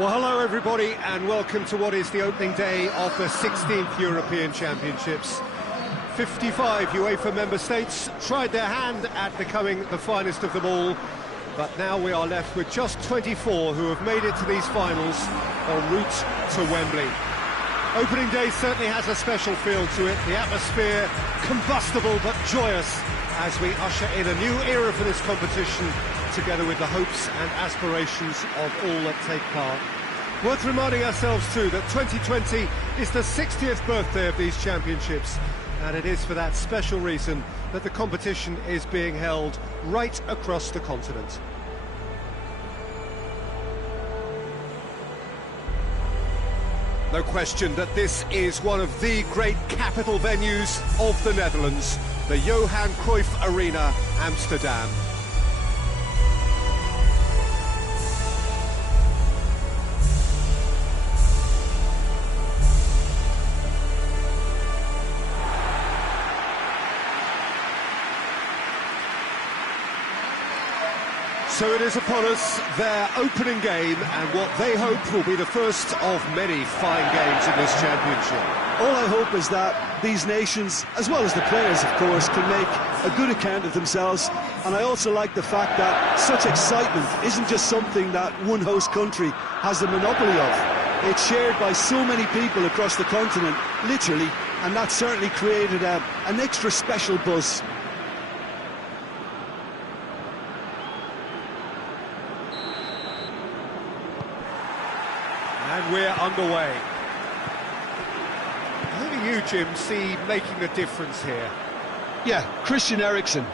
Well, hello everybody, and welcome to what is the opening day of the 16th European Championships. 55 UEFA member states tried their hand at becoming the finest of them all, but now we are left with just 24 who have made it to these finals en route to Wembley. Opening day certainly has a special feel to it, the atmosphere combustible but joyous as we usher in a new era for this competition, together with the hopes and aspirations of all that take part. Worth reminding ourselves too that 2020 is the 60th birthday of these championships, and it is for that special reason that the competition is being held right across the continent. No question that this is one of the great capital venues of the Netherlands, the Johan Cruyff Arena, Amsterdam. So it is upon us, their opening game, and what they hope will be the first of many fine games in this championship. All I hope is that these nations, as well as the players of course, can make a good account of themselves, and I also like the fact that such excitement isn't just something that one host country has the monopoly of. It's shared by so many people across the continent, literally, and that certainly created an extra special buzz. And we're underway. Who do you, Jim, see making the difference here? Yeah, Christian Eriksen.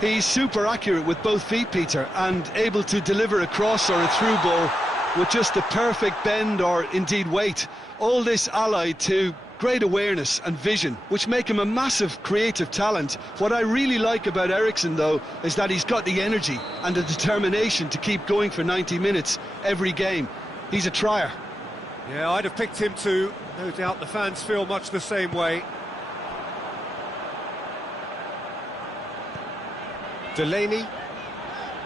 He's super accurate with both feet, Peter, and able to deliver a cross or a through ball with just the perfect bend or indeed weight. All this allied to great awareness and vision, which make him a massive creative talent. What I really like about Eriksen, though, is that he's got the energy and the determination to keep going for 90 minutes every game. He's a trier. Yeah, I'd have picked him too. No doubt the fans feel much the same way. Delaney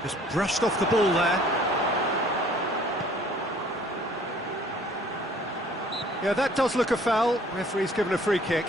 just brushed off the ball there. Yeah, that does look a foul. Referee's given a free kick.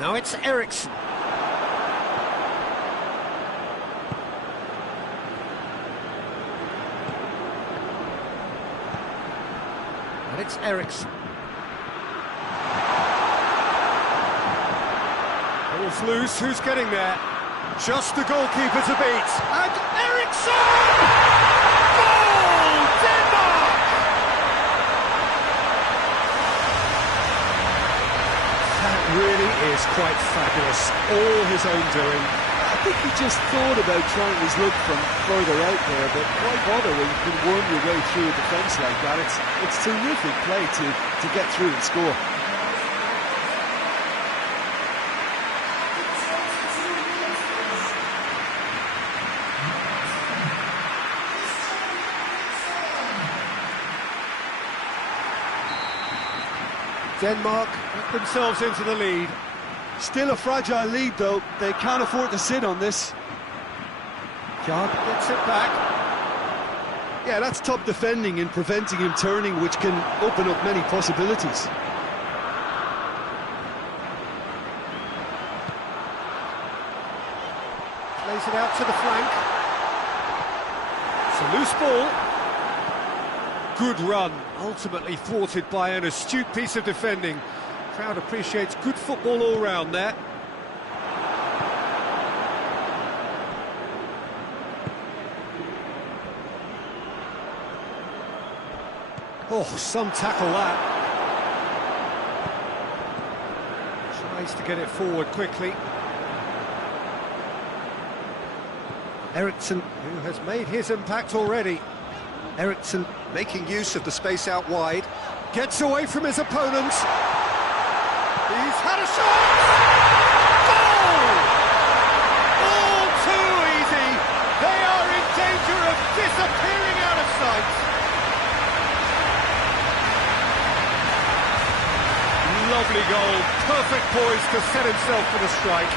Now it's Eriksen. And it's Eriksen. Ball's loose, who's getting there? Just the goalkeeper to beat. And Eriksen! Goal! Denmark! Really is quite fabulous, all his own doing. I think he just thought about trying his luck from further out there, but why bother when you can worm your way through a defence like that? It's terrific play to get through and score. Denmark get themselves into the lead. Still a fragile lead, though. They can't afford to sit on this. Jan gets it back. Yeah, that's top defending and preventing him turning, which can open up many possibilities. Plays it out to the flank. It's a loose ball. Good run, ultimately thwarted by an astute piece of defending. Crowd appreciates good football all round there. Oh, some tackle that. Tries to get it forward quickly. Eriksson, who has made his impact already. Eriksson making use of the space out wide. Gets away from his opponent. He's had a shot! Goal! All too easy. They are in danger of disappearing out of sight. Lovely goal. Perfect poise to set himself for the strike.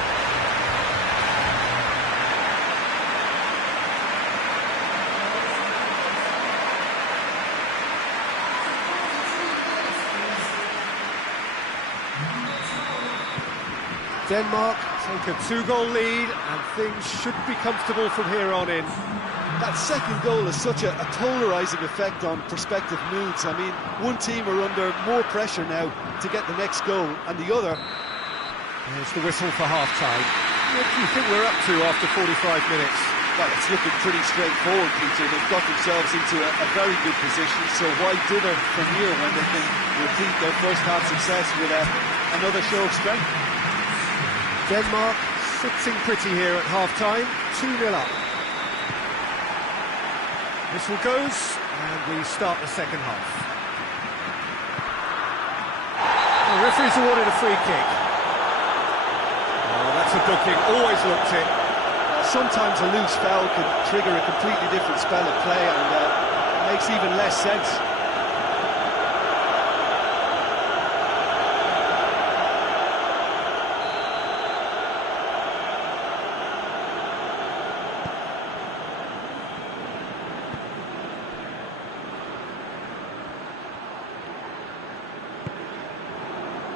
Denmark take a 2-goal lead and things should be comfortable from here on in. That second goal has such a polarising effect on prospective moods. I mean, one team are under more pressure now to get the next goal, and the other... There's the whistle for half-time. What do you think we're up to after 45 minutes? Well, it's looking pretty straightforward, Peter. They've got themselves into a very good position, so why dither from here when they can repeat their first-half success with another show of strength? Denmark sitting pretty here at half-time, 2-0 up. Whistle goes, and we start the second half. The referee's awarded a free kick. Oh, that's a booking, always looked it. Sometimes a loose foul can trigger a completely different spell of play, and it makes even less sense.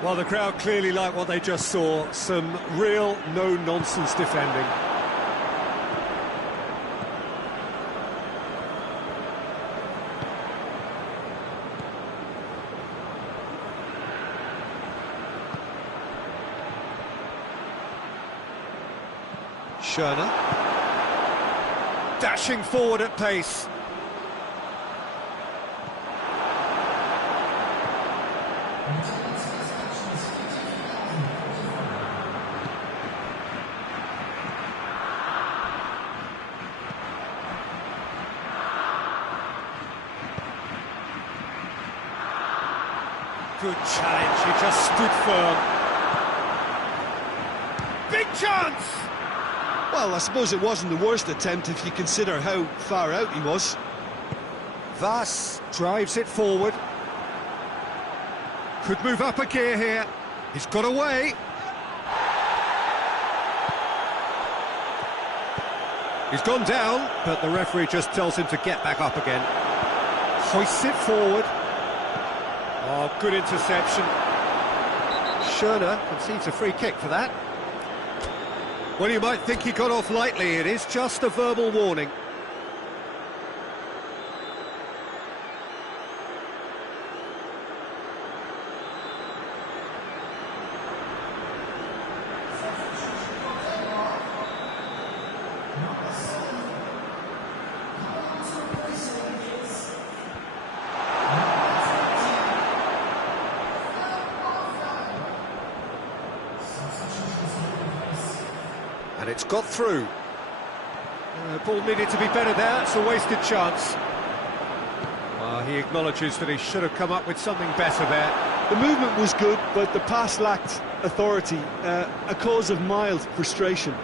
Well, the crowd clearly like what they just saw. Some real no-nonsense defending. Schöne. Dashing forward at pace. Good challenge, he just stood firm. Big chance! Well, I suppose it wasn't the worst attempt if you consider how far out he was. Vass drives it forward. Could move up a gear here. He's got away. He's gone down, but the referee just tells him to get back up again. Hoists it forward. Oh, good interception. Schöne concedes a free kick for that. Well, you might think he got off lightly. It is just a verbal warning. And it's got through. The ball needed to be better there, it's a wasted chance. He acknowledges that he should have come up with something better there. The movement was good, but the pass lacked authority, a cause of mild frustration.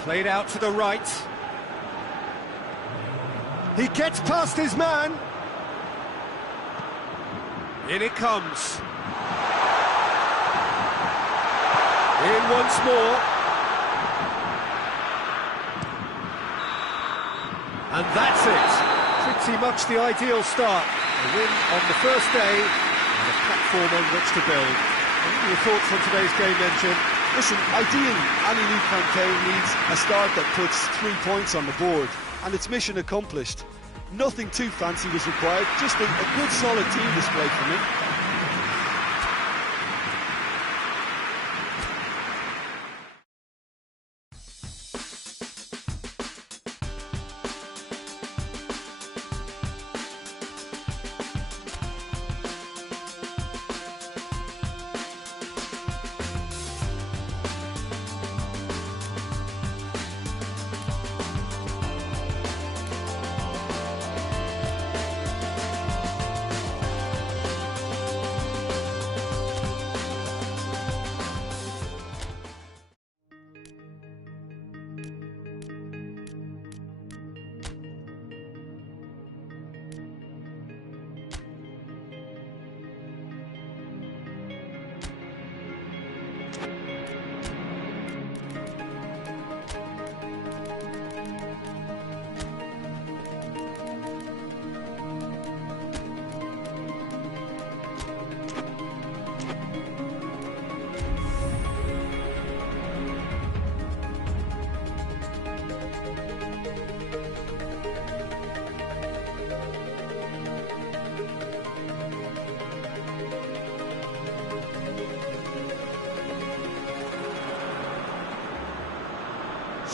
Played out to the right. He gets past his man. In it comes. In once more. And that's it. Pretty much the ideal start. A win on the first day and a platform on which to build. What are your thoughts on today's game then, Jim? Listen, ideally, any new campaign needs a start that puts 3 points on the board, and it's mission accomplished. Nothing too fancy was required, just a good solid team display for me.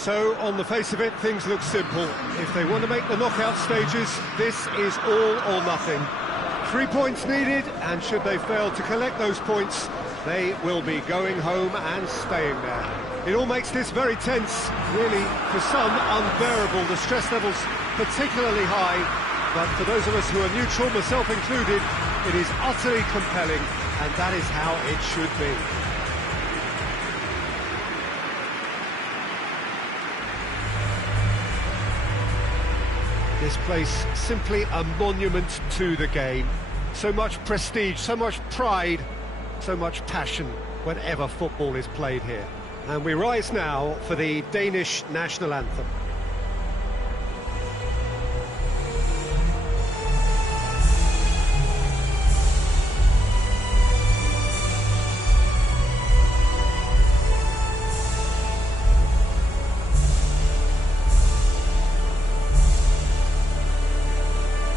So, on the face of it, things look simple. If they want to make the knockout stages, this is all or nothing. 3 points needed, and should they fail to collect those points, they will be going home and staying there. It all makes this very tense, really, for some, unbearable. The stress levels particularly high, but for those of us who are neutral, myself included, it is utterly compelling, and that is how it should be. This place, simply a monument to the game. So much prestige, so much pride, so much passion whenever football is played here. And we rise now for the Danish national anthem.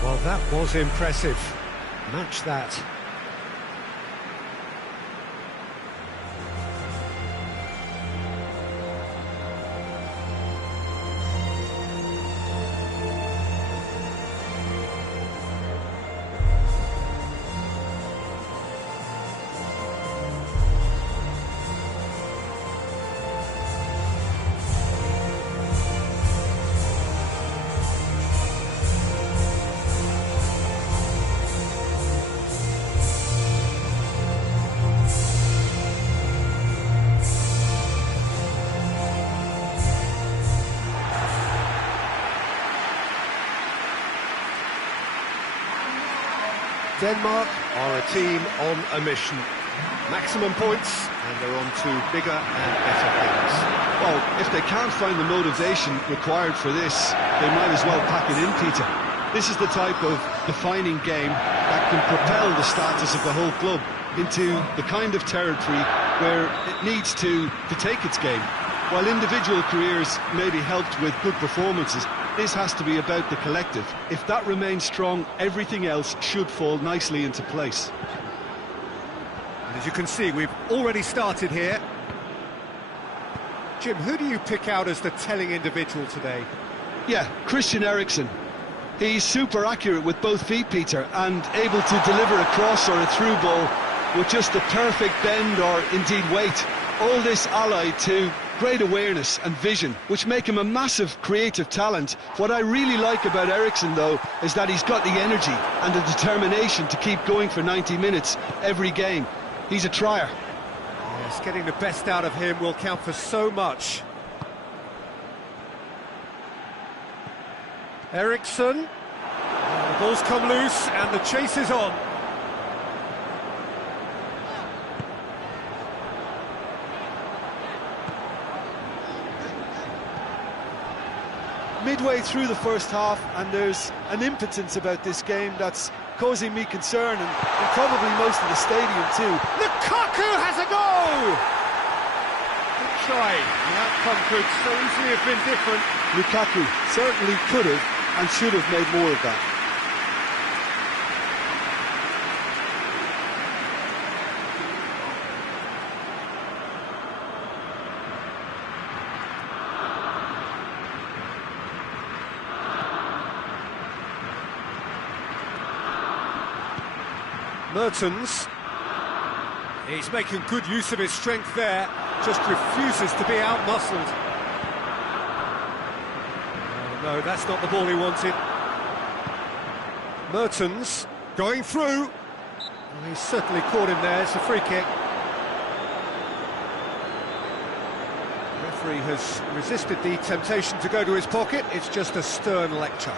Well, that was impressive. Match that. Denmark are a team on a mission. Maximum points, and they're on to bigger and better things. Well, if they can't find the motivation required for this, they might as well pack it in, Peter. This is the type of defining game that can propel the status of the whole club into the kind of territory where it needs to take its game. While individual careers may be helped with good performances, this has to be about the collective. If that remains strong, everything else should fall nicely into place. And as you can see, we've already started here. Jim, who do you pick out as the telling individual today? Yeah, Christian Eriksen. He's super accurate with both feet, Peter, and able to deliver a cross or a through ball with just the perfect bend or indeed weight. All this allied to great awareness and vision, which make him a massive creative talent. What I really like about Eriksen, though, is that he's got the energy and the determination to keep going for 90 minutes every game. He's a trier. Yes, getting the best out of him will count for so much. Eriksen. The ball's come loose and the chase is on. Midway through the first half, and there's an impotence about this game that's causing me concern, and probably most of the stadium too. Lukaku has a goal! Good try. The outcome could so easily have been different. Lukaku certainly could have and should have made more of that. Mertens, he's making good use of his strength there, just refuses to be out-muscled. Oh, no, that's not the ball he wanted. Mertens, going through. Well, he's certainly caught him there, it's a free kick. The referee has resisted the temptation to go to his pocket, it's just a stern lecture.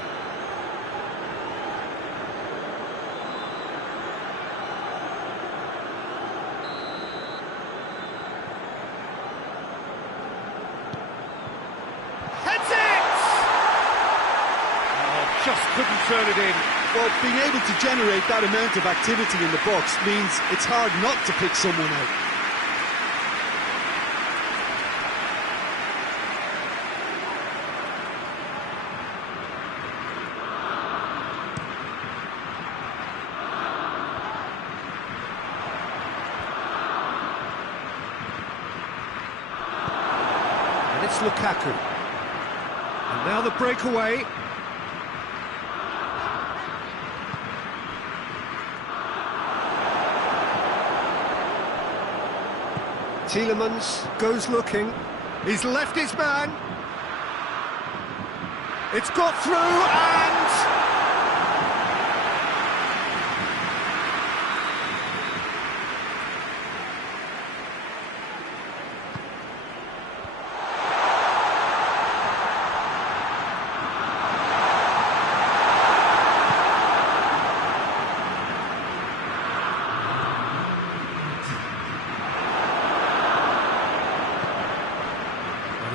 Just couldn't turn it in. Well, being able to generate that amount of activity in the box means it's hard not to pick someone out. And it's Lukaku. And now the breakaway. Tielemans goes looking. He's left his man. It's got through and...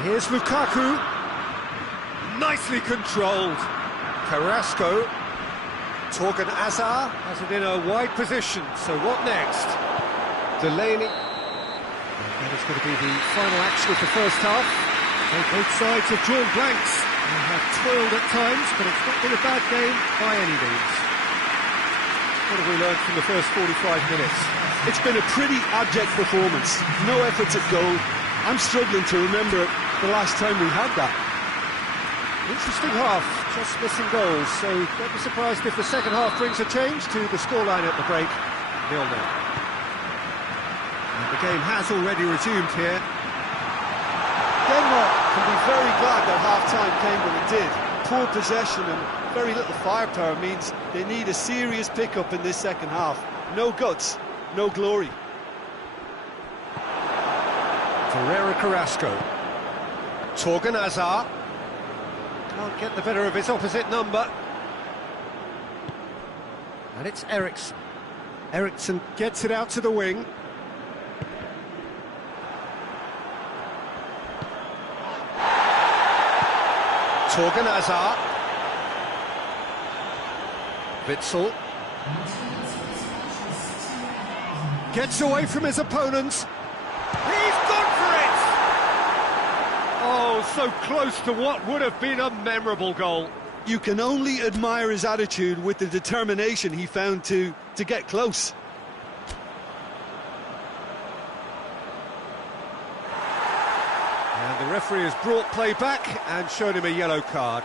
Here's Lukaku, nicely controlled. Carrasco, Torgan Hazard has it in a wide position, so what next? Delaney. And that is going to be the final action of the first half. So both sides have drawn blanks. They have toiled at times, but it's not been a bad game by any means. What have we learned from the first 45 minutes? It's been a pretty abject performance. No efforts at goal. I'm struggling to remember the last time we had that. Interesting half, just missing goals, so don't be surprised if the second half brings a change to the scoreline at the break, 0-0. And the game has already resumed here. Denmark can be very glad that half-time came when it did. Poor possession and very little firepower means they need a serious pick-up in this second half. No guts, no glory. Ferreira Carrasco. Torgan Hazard. Can't get the better of his opposite number. And it's Eriksen. Eriksen gets it out to the wing. Torgan Hazard. Witsel. Gets away from his opponents. He's gone for it! Oh, so close to what would have been a memorable goal. You can only admire his attitude with the determination he found to get close. And the referee has brought play back and shown him a yellow card.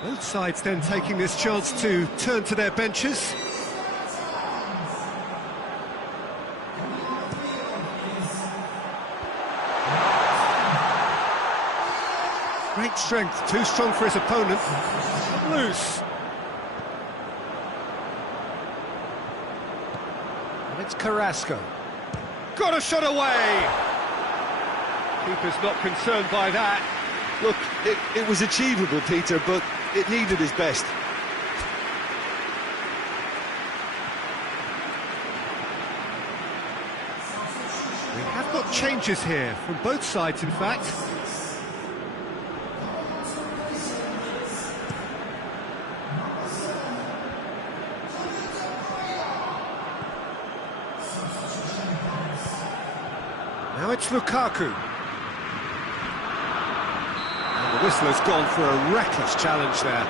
Both sides then taking this chance to turn to their benches. Great strength, too strong for his opponent. Loose. And it's Carrasco. Got a shot away! Keeper's not concerned by that. Look, it was achievable, Peter, but it needed his best. We have got changes here, from both sides, in fact. Now it's Lukaku. The whistler's gone for a reckless challenge there.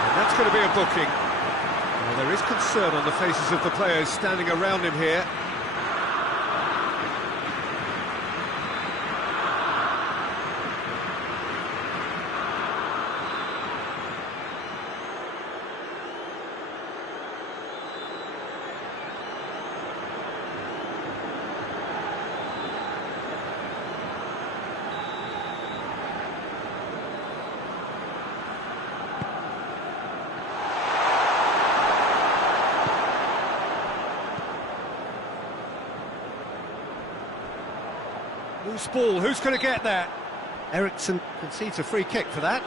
And that's going to be a booking. Well, there is concern on the faces of the players standing around him here. Loose ball, who's going to get that? Eriksen concedes a free kick for that.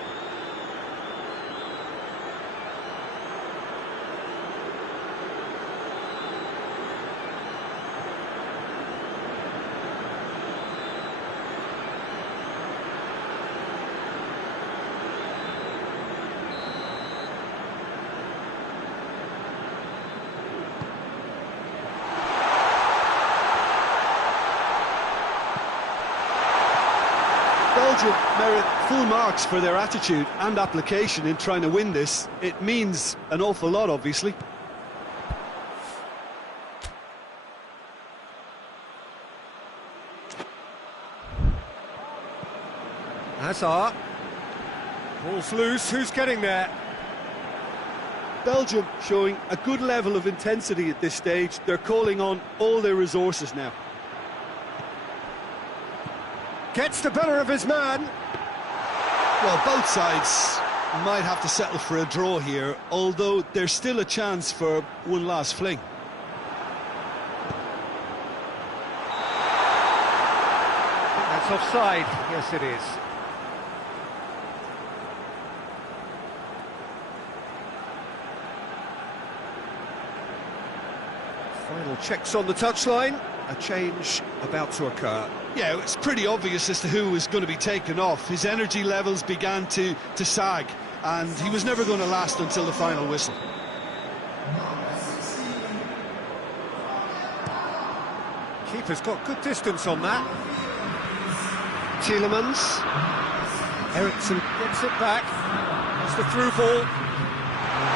Belgium merit full marks for their attitude and application in trying to win this. It means an awful lot, obviously. Hazard. Ball's loose, who's getting there? Belgium showing a good level of intensity at this stage. They're calling on all their resources now. Gets the better of his man. Well, both sides might have to settle for a draw here, although there's still a chance for one last fling. That's offside. Yes, it is. Final checks on the touchline. A change about to occur. Yeah, it's pretty obvious as to who was going to be taken off. His energy levels began to sag, and he was never going to last until the final whistle. Keeper's got good distance on that. Tielemans. Eriksson gets it back. It's the through ball.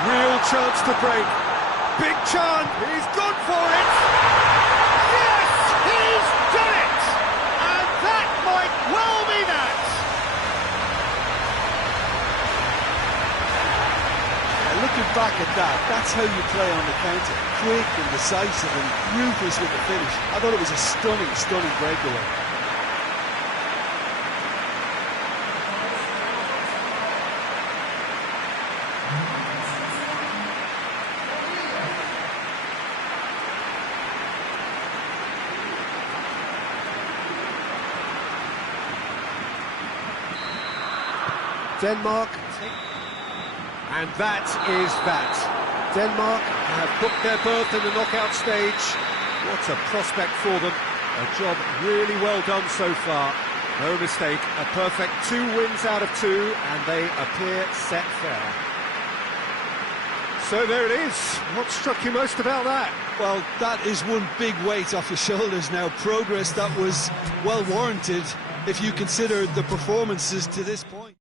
Real chance to break. Big chance. He's gone for it. Yes, he's done it. And that might well be that. Looking back at that, that's how you play on the counter. Quick and decisive and ruthless with the finish. I thought it was a stunning, stunning breakaway. Denmark, and that is that. Denmark have booked their berth in the knockout stage. What a prospect for them. A job really well done so far. No mistake, a perfect 2 wins out of 2, and they appear set fair. So there it is. What struck you most about that? Well, that is one big weight off your shoulders now. Progress that was well warranted if you consider the performances to this point.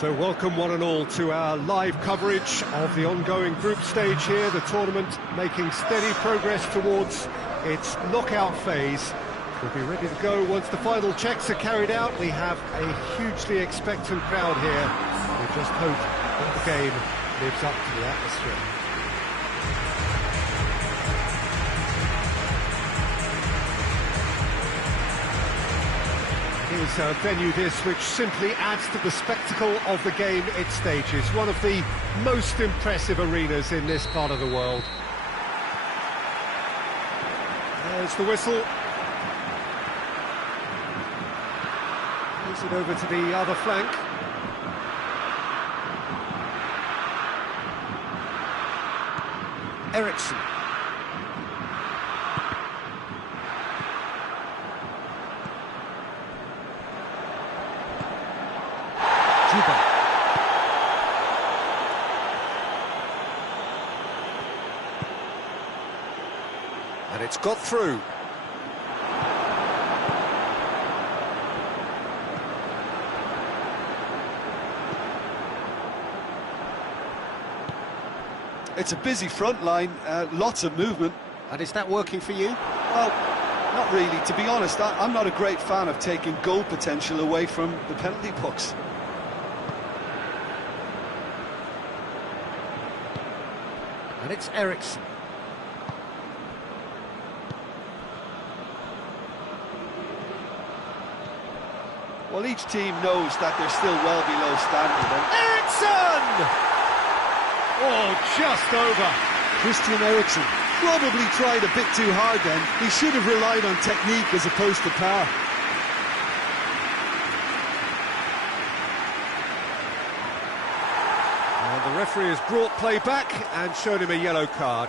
So welcome one and all to our live coverage of the ongoing group stage here, the tournament making steady progress towards its knockout phase. We'll be ready to go once the final checks are carried out. We have a hugely expectant crowd here. We just hope that the game lives up to the atmosphere. Is a venue this which simply adds to the spectacle of the game it stages. One of the most impressive arenas in this part of the world. There's the whistle. Moves it over to the other flank. Eriksson. And it's got through. It's a busy front line, lots of movement. And is that working for you? Well, not really. To be honest, I'm not a great fan of taking goal potential away from the penalty box. And it's Ericsson. Well, each team knows that they're still well below standard. And Ericsson! Oh, just over. Christian Eriksen probably tried a bit too hard then. He should have relied on technique as opposed to power. And the referee has brought play back and shown him a yellow card.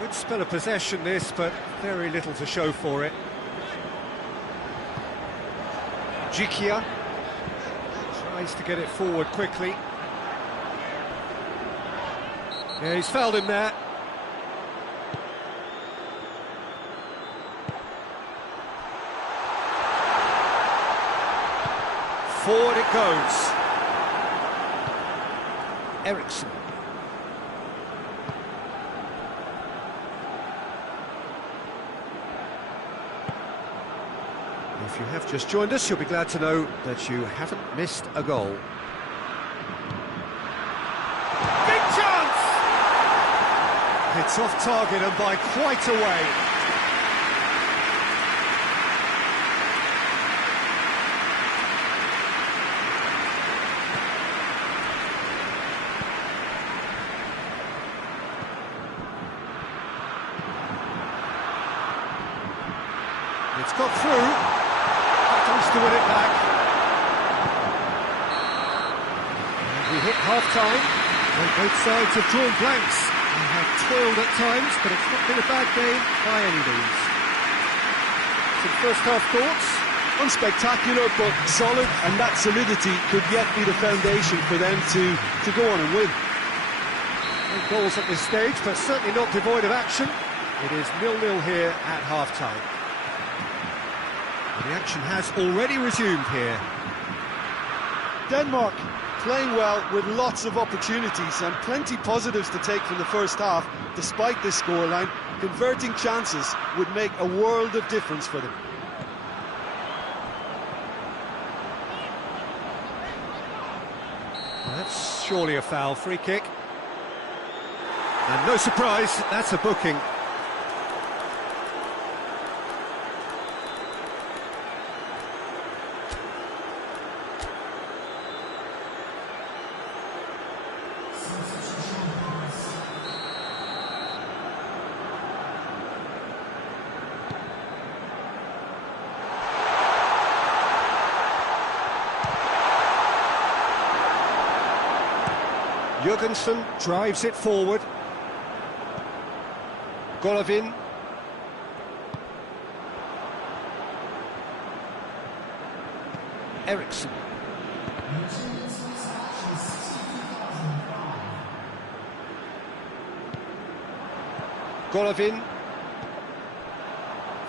Good spell of possession this, but very little to show for it. Jikia tries to get it forward quickly. Yeah, he's fouled him there. Forward it goes. Ericsson. If you have just joined us, you'll be glad to know that you haven't missed a goal. Big chance! It's off target and by quite a way. It's got through. To win it back. And we hit half-time. Well, both sides have drawn blanks. They have toiled at times, but it's not been a bad game by any means. Some first-half thoughts? Unspectacular, but solid, and that solidity could yet be the foundation for them to go on and win. No goals at this stage, but certainly not devoid of action. It is 0-0 here at half-time. The action has already resumed here. Denmark playing well with lots of opportunities and plenty positives to take from the first half. Despite this scoreline, converting chances would make a world of difference for them. That's surely a foul. Free kick. And no surprise, that's a booking. Jurgensen drives it forward. Golovin. Ericsson. Golovin.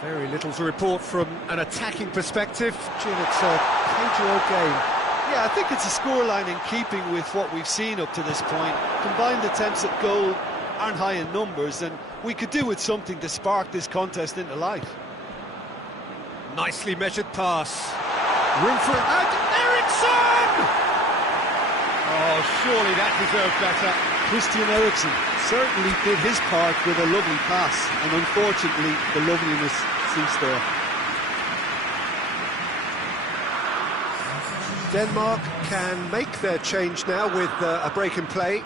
Very little to report from an attacking perspective. Jim, it's a page-old game. Yeah, I think it's a scoreline in keeping with what we've seen up to this point. Combined attempts at goal aren't high in numbers, and we could do with something to spark this contest into life. Nicely measured pass. Room for it. And Ericsson! Oh, surely that deserved better. Christian Eriksen certainly did his part with a lovely pass, and unfortunately the loveliness ceased there. Denmark can make their change now with a break in play.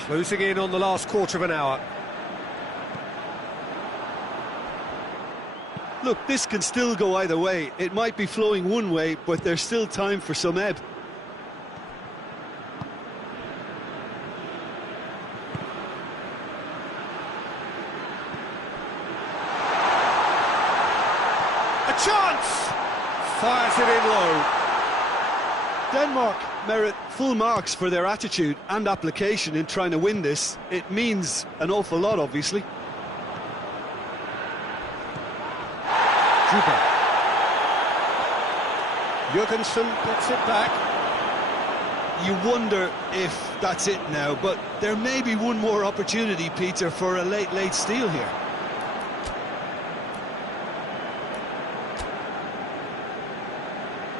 Closing in on the last quarter of an hour. Look, this can still go either way. It might be flowing one way, but there's still time for some ebb. A chance! Fires it in low. Denmark merit full marks for their attitude and application in trying to win this. It means an awful lot, obviously. Juba. Jurgensen gets it back. You wonder if that's it now, but there may be one more opportunity, Peter, for a late steal here.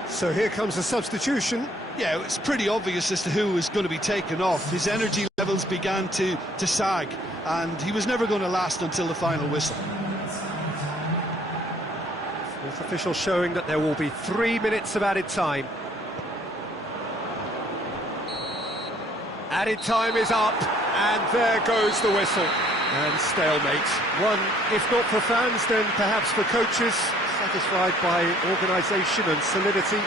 So here comes a substitution. Yeah, it's pretty obvious as to who was going to be taken off. His energy levels began to sag, and he was never going to last until the final whistle. Fourth official showing that there will be 3 minutes of added time. Added time is up, and there goes the whistle. And stalemate. One, if not for fans, then perhaps for coaches, satisfied by organisation and solidity.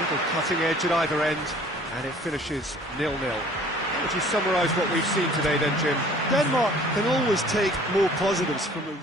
Little cutting edge at either end, and it finishes 0-0. How would you summarise what we've seen today then, Jim? Denmark can always take more positives from a...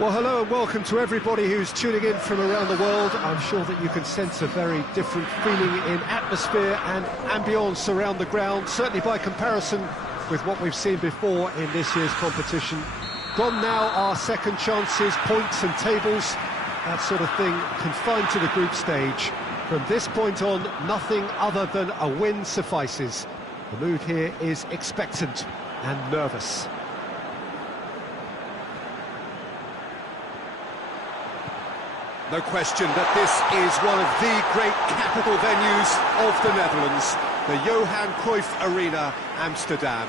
Well, hello and welcome to everybody who's tuning in from around the world. I'm sure that you can sense a very different feeling in atmosphere and ambience around the ground, certainly by comparison with what we've seen before in this year's competition. Gone now are second chances, points and tables, that sort of thing confined to the group stage. From this point on, nothing other than a win suffices. The mood here is expectant and nervous. No question that this is one of the great capital venues of the Netherlands, the Johan Cruyff Arena, Amsterdam.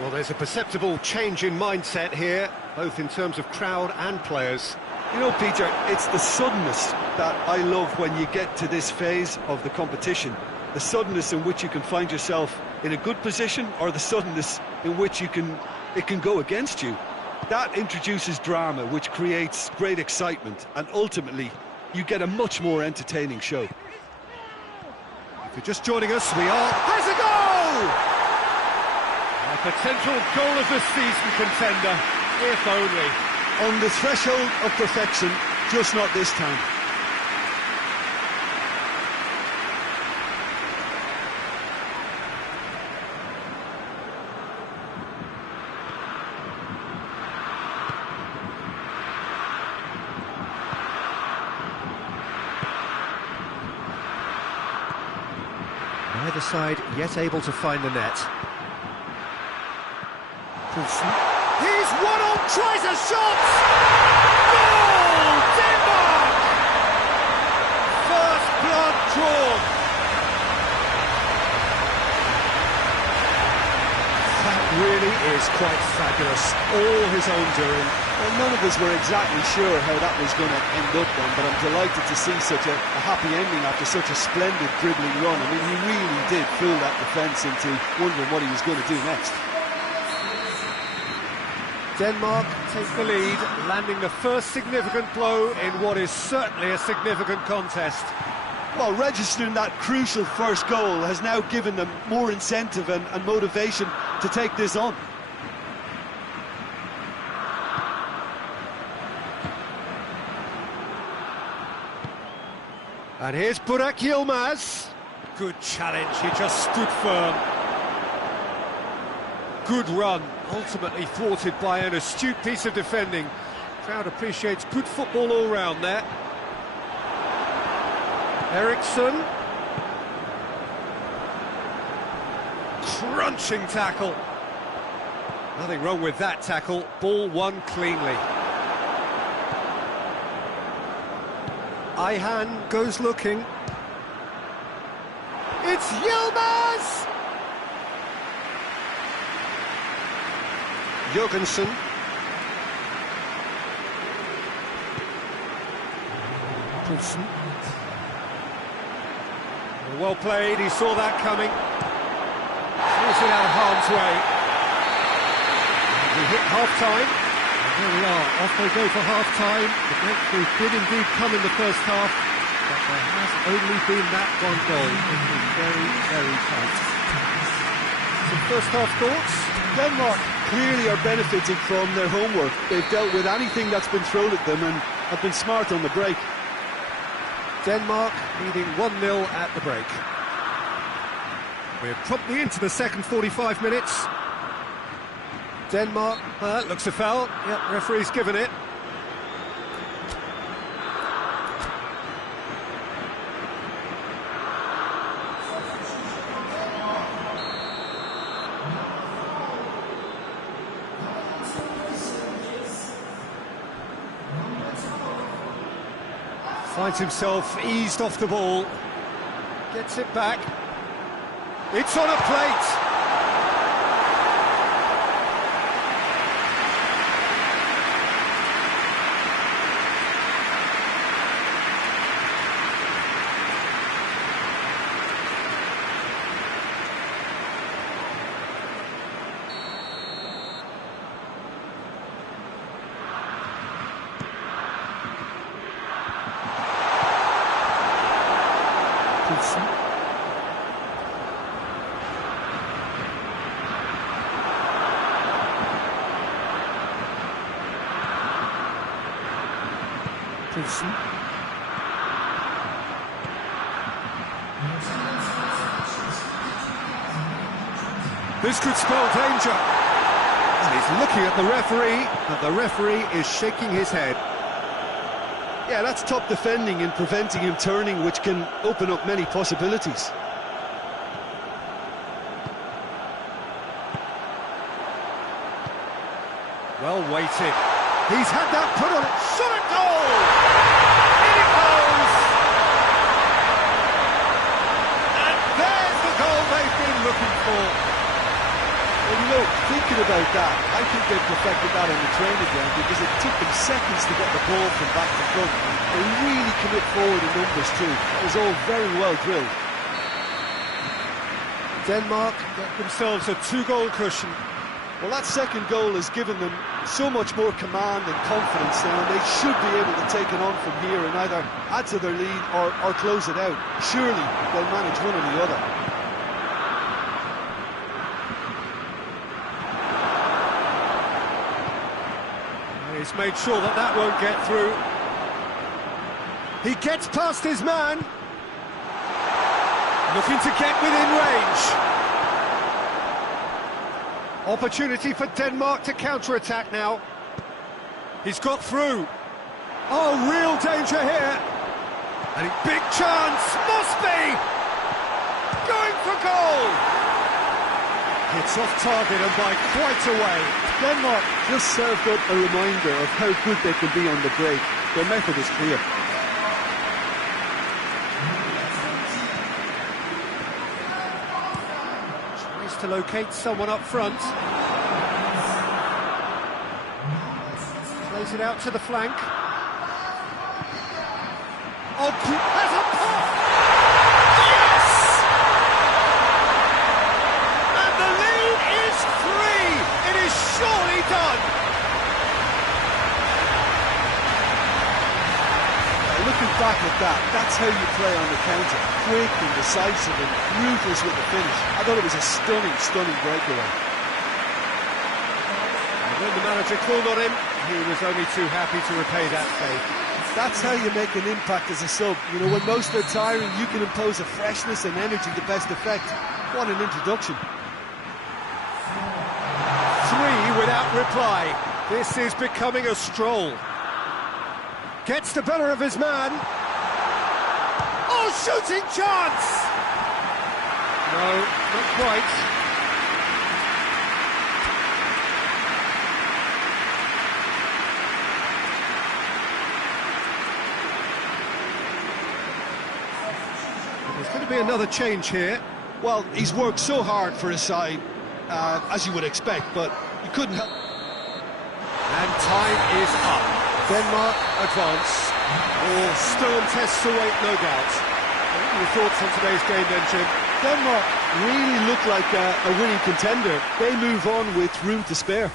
Well, there's a perceptible change in mindset here, both in terms of crowd and players. You know, Peter, it's the suddenness that I love when you get to this phase of the competition. The suddenness in which you can find yourself in a good position, or the suddenness in which it can go against you. That introduces drama, which creates great excitement, and ultimately you get a much more entertaining show. If you're just joining us, we are... Has a goal! A potential goal of the season contender, if only. On the threshold of perfection, just not this time. Neither side yet able to find the net. Poulsen. He's one on, tries a shot! Goal! Denmark! First blood drawn. That really is quite fabulous. all his own doing. Well, none of us were exactly sure how that was going to end up then, but I'm delighted to see such a happy ending after such a splendid dribbling run. I mean, he really did fool that defence into wondering what he was going to do next. Denmark take the lead, landing the first significant blow in what is certainly a significant contest. Well, registering that crucial first goal has now given them more incentive and motivation to take this on. And here's Burak Yilmaz. Good challenge, he just stood firm. Good run, ultimately thwarted by an astute piece of defending. Crowd appreciates good football all round there. Eriksson. Crunching tackle. Nothing wrong with that tackle. Ball won cleanly. Ayhan goes looking. It's Yilmaz! Jorgensen. Poulsen. Well played, he saw that coming. Forced it out of harm's way. We hit half-time. There we are, off they go for half-time. The breakthrough did indeed come in the first half, but there has only been that one goal. It was very, very tight. Some first-half thoughts? Denmark clearly are benefiting from their homework. They've dealt with anything that's been thrown at them and have been smart on the break. Denmark leading 1-0 at the break. We're promptly into the second 45 minutes. Denmark, that looks a foul. Yep, referee's given it. Finds himself eased off the ball. Gets it back. It's on a plate. Poulsen. Poulsen. This could spell danger. And he's looking at the referee, and the referee is shaking his head. Yeah, that's top defending and preventing him turning, which can open up many possibilities. Well weighted. He's had that put on it. Shot at goal! In it goes! And there's the goal they've been looking for. Well, you know, thinking about that, I think they perfected that on the training ground because it took them seconds to get the ball from back to front. They really commit forward in numbers too. That was all very well drilled. Denmark get themselves a 2-goal cushion. Well, that second goal has given them so much more command and confidence now, and they should be able to take it on from here and either add to their lead or close it out. Surely they'll manage one or the other. He's made sure that that won't get through. He gets past his man. Looking to get within range. Opportunity for Denmark to counter-attack now. He's got through. Oh, real danger here. And big chance. Must be. Going for goal. It's off target and by quite a way. Denmark just served up a reminder of how good they can be on the break. Their method is clear. Tries to locate someone up front. it out to the flank. Oh, has a pop! Yes! And the lead is 3! It is surely done! Looking back at that, that's how you play on the counter. Quick and decisive and ruthless with the finish. I thought it was a stunning, stunning breakaway. And when the manager called on him, he was only too happy to repay that faith. That's how you make an impact as a sub. You know, when most are tiring, you can impose a freshness and energy to best effect. What an introduction. 3 without reply. This is becoming a stroll. Gets the better of his man. Oh, shooting chance! No, not quite. There's going to be another change here. Well, he's worked so hard for his side, as you would expect, but he couldn't help. And time is up. Denmark advance. Oh, stern tests await, no doubt. What are your thoughts on today's game then, Jim? Denmark really look like a winning contender. They move on with room to spare.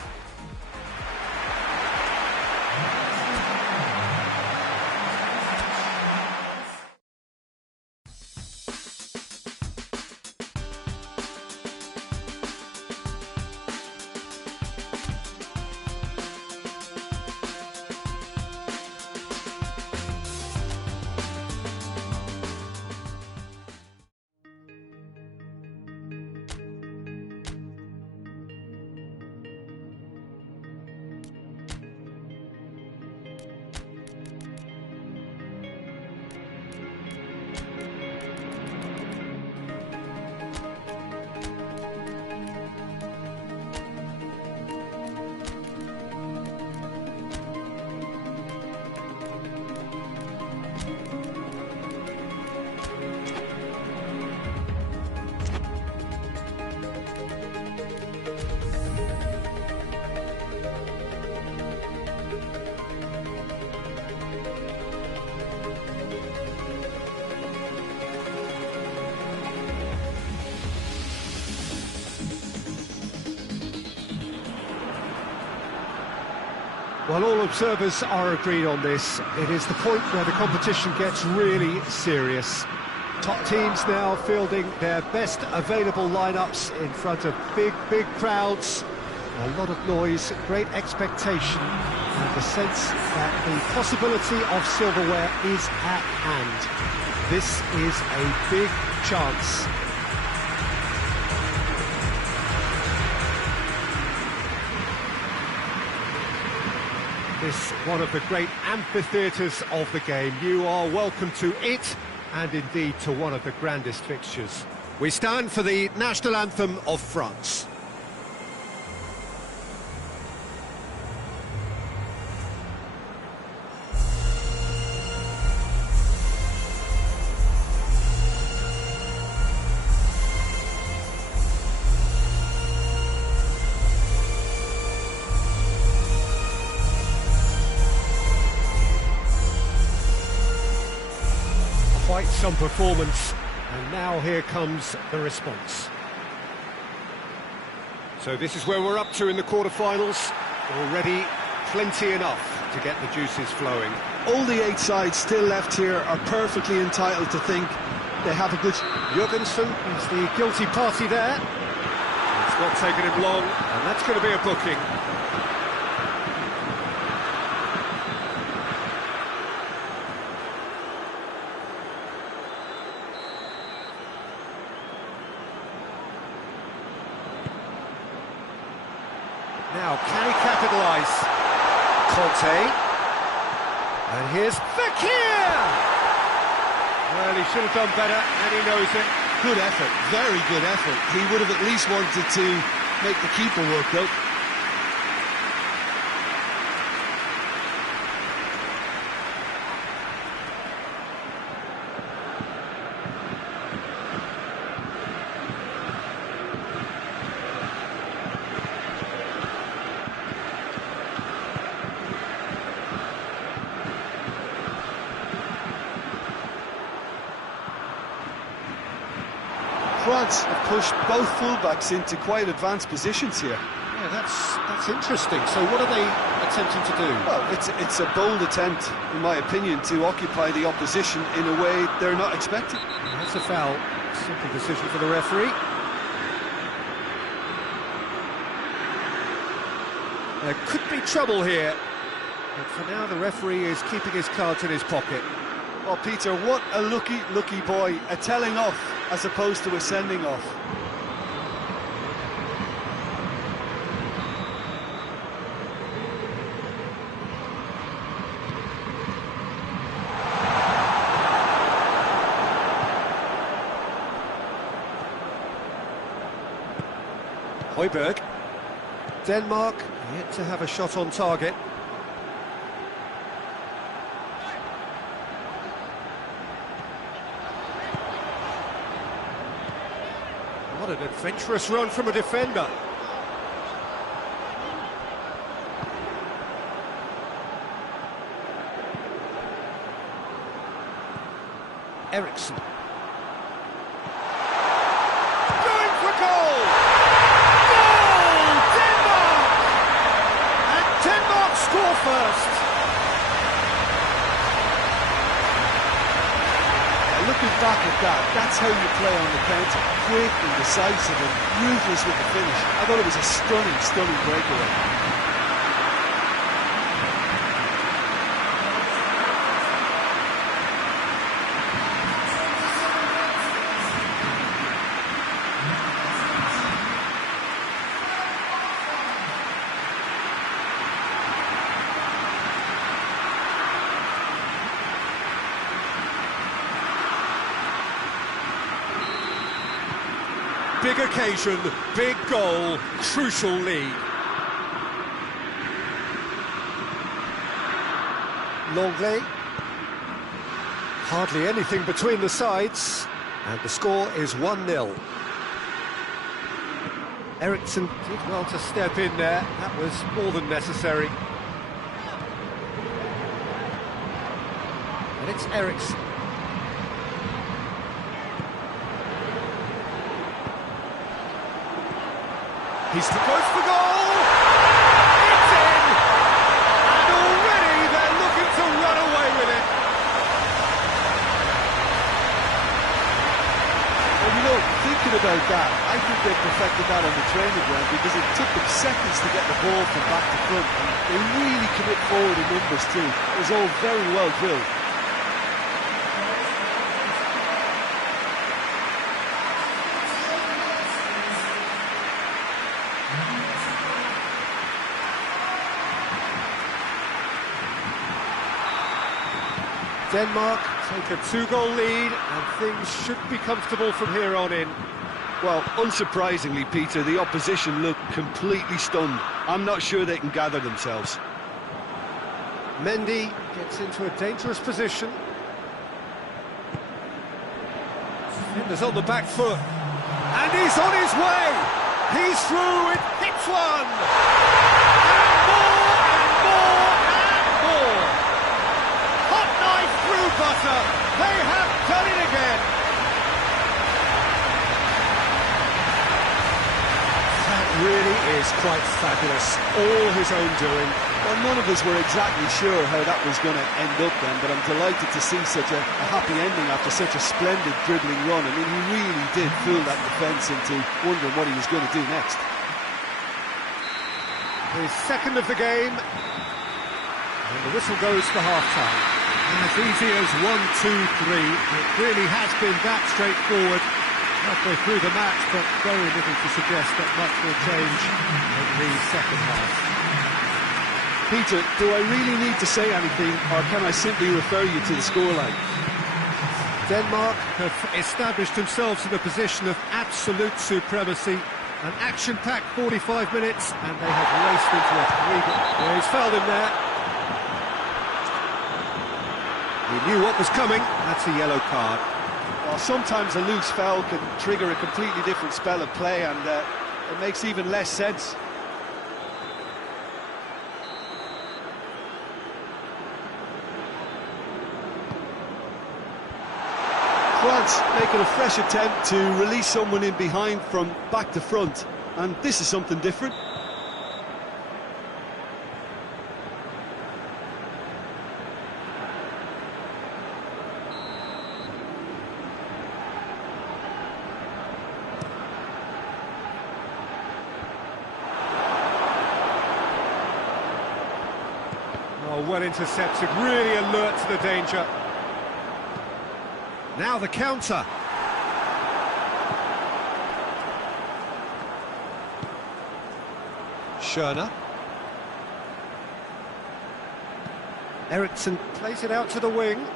Well, all observers are agreed on this. It is the point where the competition gets really serious. Top teams now fielding their best available lineups in front of big crowds. A lot of noise, great expectation, and the sense that the possibility of silverware is at hand. This is a big chance. This one of the great amphitheatres of the game. You are welcome to it, and indeed to one of the grandest fixtures. We stand for the national anthem of France. Quite some performance, and now here comes the response. So this is where we're up to in the quarter-finals. Already plenty enough to get the juices flowing. All the 8 sides still left here are perfectly entitled to think they have a good... Jurgensen is the guilty party there. It's not taken him long, and that's going to be a booking. Now, can he capitalise? Conte. And here's Fekir! Well, he should have done better, and he knows it. Good effort, very good effort. He would have at least wanted to make the keeper work, though. France have pushed both fullbacks into quite advanced positions here. Yeah, that's interesting. So what are they attempting to do? Well, it's a bold attempt, in my opinion, to occupy the opposition in a way they're not expecting. That's a foul. Simple decision for the referee. There could be trouble here, but for now the referee is keeping his cards in his pocket. Well, Peter, what a lucky boy. A telling off as opposed to a sending off. Højbjerg. Denmark yet to have a shot on target. What an adventurous run from a defender. Eriksson. Going for goal! Goal! Denmark! And Denmark score first. Looking back at that, that's how you play on the counter. Quick and decisive and ruthless with the finish. I thought it was a stunning breakaway. Big occasion, big goal, crucial lead. Longley. Hardly anything between the sides, and the score is 1-0. Eriksson did well to step in there, that was more than necessary. And it's Eriksson. He's goes for goal! It's in! And already they're looking to run away with it. Well, you know, thinking about that, I think they perfected that on the training ground because it took them seconds to get the ball from back to front. And they really commit forward in numbers too. It was all very well drilled. Denmark take a 2-goal lead and things should be comfortable from here on in. Well, unsurprisingly, Peter, the opposition look completely stunned. I'm not sure they can gather themselves. Mendy gets into a dangerous position. Defender's on the back foot. And he's on his way! He's through, it hits one! And more! Hot knife through butter! They have done it again! That really is quite fabulous. All his own doing. Well, none of us were exactly sure how that was going to end up then, but I'm delighted to see such a happy ending after such a splendid dribbling run. I mean, he really did fool that defence into wondering what he was going to do next. His second of the game, and the whistle goes for half-time. As easy as 1, 2, 3. It really has been that straightforward halfway through the match, but very little to suggest that much will change in the second half. Peter, do I really need to say anything, or can I simply refer you to the scoreline? Denmark have established themselves in a position of absolute supremacy. An action-packed 45 minutes, and they have raced into a 3-goal. Yeah, he's fouled him there. He knew what was coming. That's a yellow card. Well, sometimes a loose foul can trigger a completely different spell of play, and it makes even less sense. France making a fresh attempt to release someone in behind from back to front, and this is something different. Oh, well intercepted, really alert to the danger. Now the counter. Schöner. Eriksson plays it out to the wing.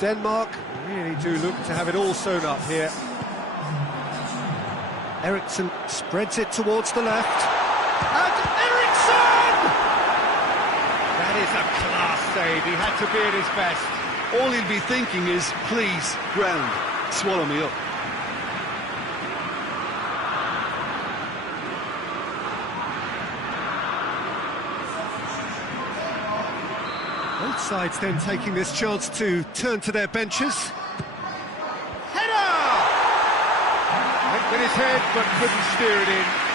Denmark really do look to have it all sewn up here. Eriksson spreads it towards the left. And Eriksson! That is a class save. He had to be at his best. All he'll be thinking is, please, ground, swallow me up. Both sides then taking this chance to turn to their benches. Header! Went with his head, but couldn't steer it in.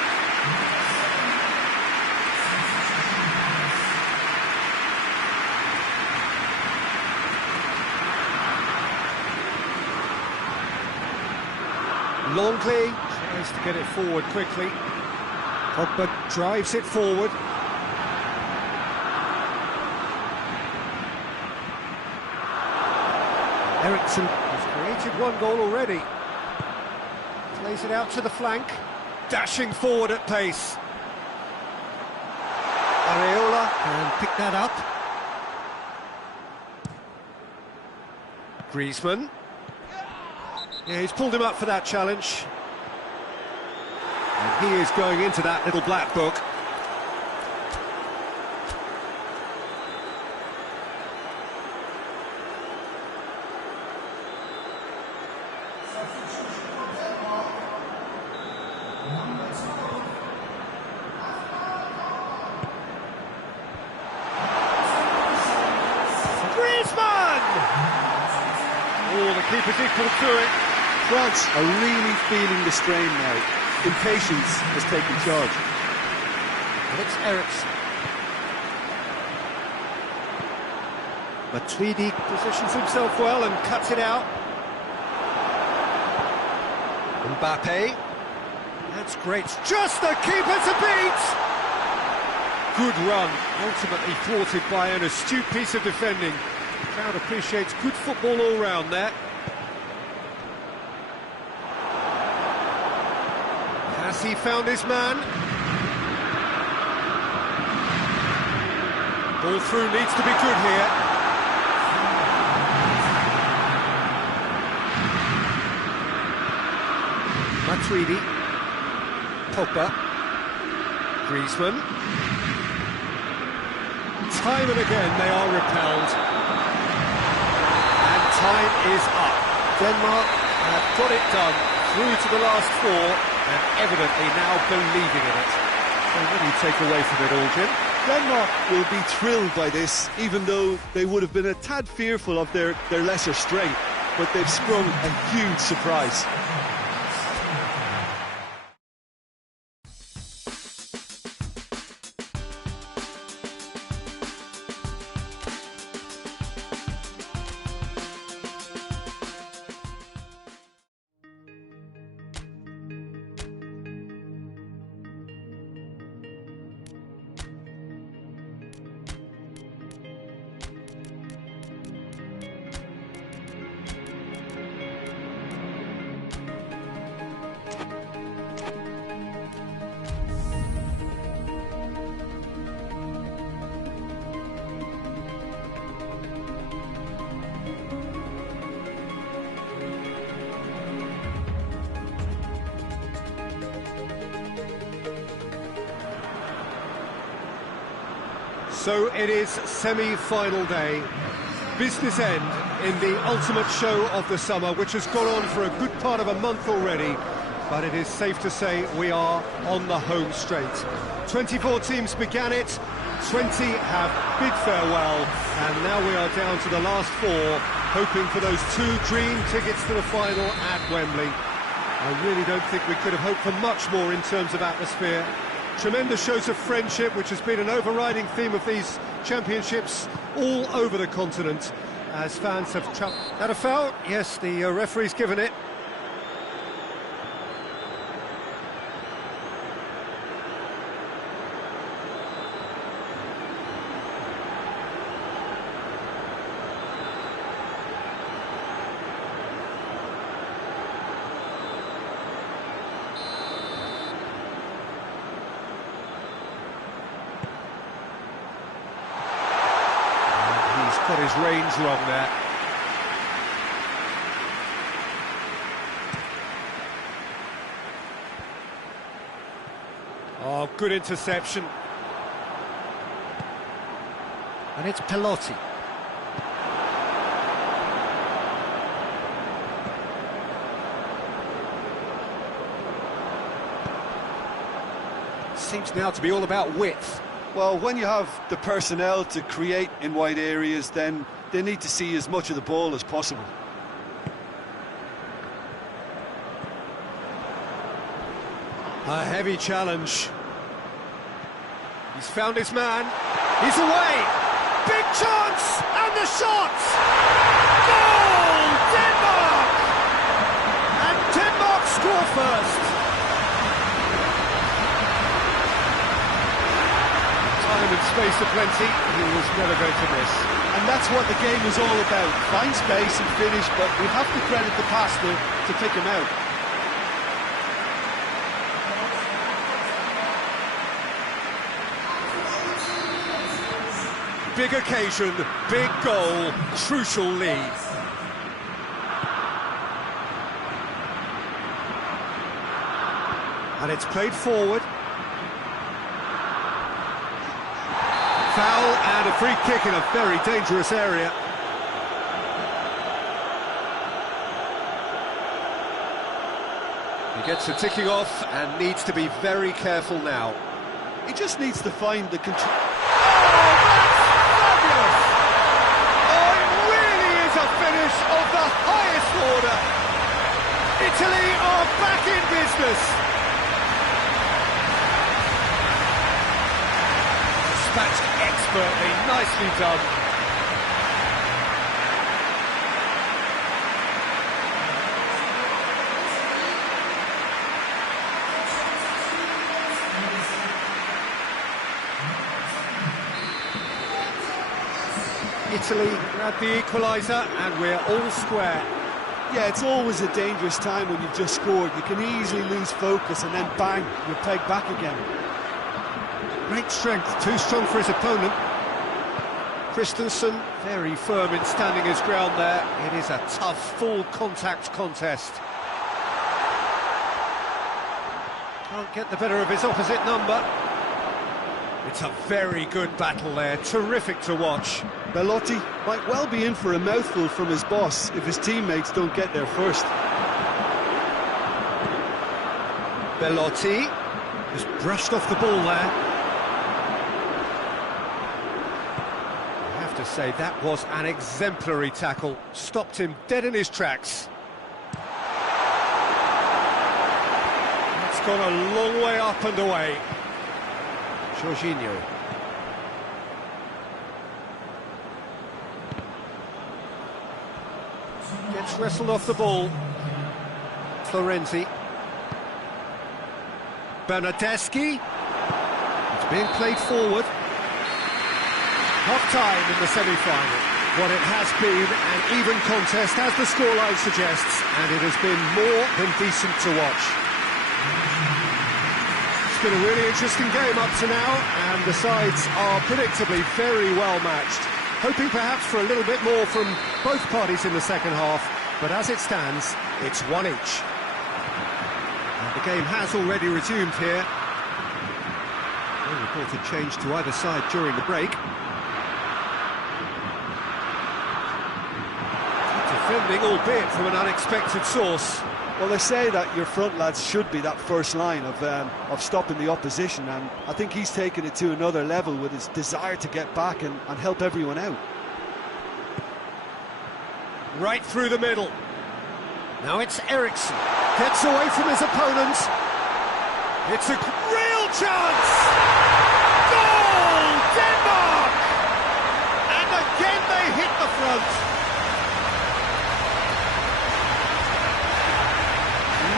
Longley tries to get it forward quickly. Pogba drives it forward. Eriksson has created one goal already. Plays it out to the flank. Dashing forward at pace. Areola can pick that up. Griezmann. Yeah, he's pulled him up for that challenge. And he is going into that little black book. Griezmann! Oh, the keeper's equal to it. France are really feeling the strain now. Impatience has taken charge. And it's Eriksson. Matuidi positions himself well and cuts it out. Mbappe. That's great. Just the keeper to beat! Good run, ultimately thwarted by an astute piece of defending. The crowd appreciates good football all round there. Has he found his man? Ball through needs to be good here. Matuidi. Pogba. Griezmann. Time and again they are repelled. And time is up. Denmark have got it done through to the last four and evidently now believing in it. So what do you take away from it all, Jim? Denmark will be thrilled by this, even though they would have been a tad fearful of their lesser strength, but they've sprung a huge surprise. So it is semi-final day, business end in the ultimate show of the summer, which has gone on for a good part of a month already, but it is safe to say we are on the home straight. 24 teams began it, 20 have bid farewell, and now we are down to the last four, hoping for those 2 dream tickets to the final at Wembley. I really don't think we could have hoped for much more in terms of atmosphere. Tremendous shows of friendship, which has been an overriding theme of these championships all over the continent, as fans have... Had a foul? Yes, the referee's given it. Got his reins wrong there. Oh, good interception. And it's Pelotti. Seems now to be all about width. Well, when you have the personnel to create in wide areas, then they need to see as much of the ball as possible. A heavy challenge. He's found his man. He's away. Big chance! And the shot! Goal! Denmark! And Denmark score first. Time and space aplenty, he was never going to miss. And that's what the game is all about. Find space and finish, but we have to credit the passer to pick him out. Big occasion, big goal, crucial lead. And it's played forward. Foul and a free kick in a very dangerous area. He gets a ticking off and needs to be very careful now. He just needs to find the control. Of the highest order. Italy are back in business. Dispatched expertly, nicely done. Italy grab the equaliser and we're all square. Yeah, it's always a dangerous time when you've just scored. You can easily lose focus and then bang, you're pegged back again. Great strength, too strong for his opponent. Christensen, very firm in standing his ground there. It is a tough, full contact contest. Can't get the better of his opposite number. It's a very good battle there, terrific to watch. Belotti might well be in for a mouthful from his boss if his teammates don't get there first. Belotti just brushed off the ball there. I have to say, that was an exemplary tackle. Stopped him dead in his tracks. It's gone a long way up and away. Jorginho. Gets wrestled off the ball. Florenzi. Bernardeschi. It's being played forward. Half-time in the semi-final. What it has been an even contest, as the scoreline suggests, and it has been more than decent to watch. It's been a really interesting game up to now, and the sides are predictably very well matched. Hoping perhaps for a little bit more from both parties in the second half, but as it stands, it's 1 each. And the game has already resumed here. No reported change to either side during the break. Defending, albeit from an unexpected source. Well, they say that your front lads should be that first line of stopping the opposition, and I think he's taken it to another level with his desire to get back and help everyone out. Right through the middle. Now it's Eriksson. Gets away from his opponent. It's a real chance! Goal! Denmark! And again they hit the front.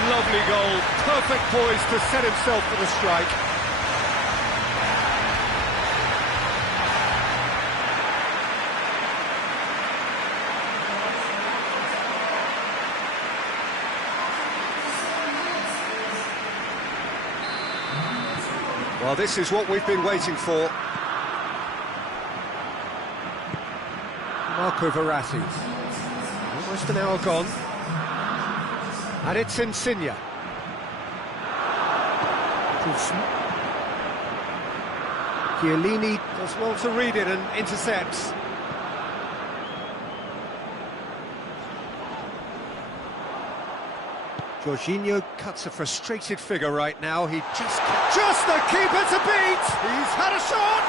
Lovely goal. Perfect poise to set himself for the strike. Well, this is what we've been waiting for. Marco Verratti. Almost an hour gone. And it's Insigne. Chiellini does well to read it and intercepts. Jorginho cuts a frustrated figure right now. He just the keeper to beat. He's had a shot,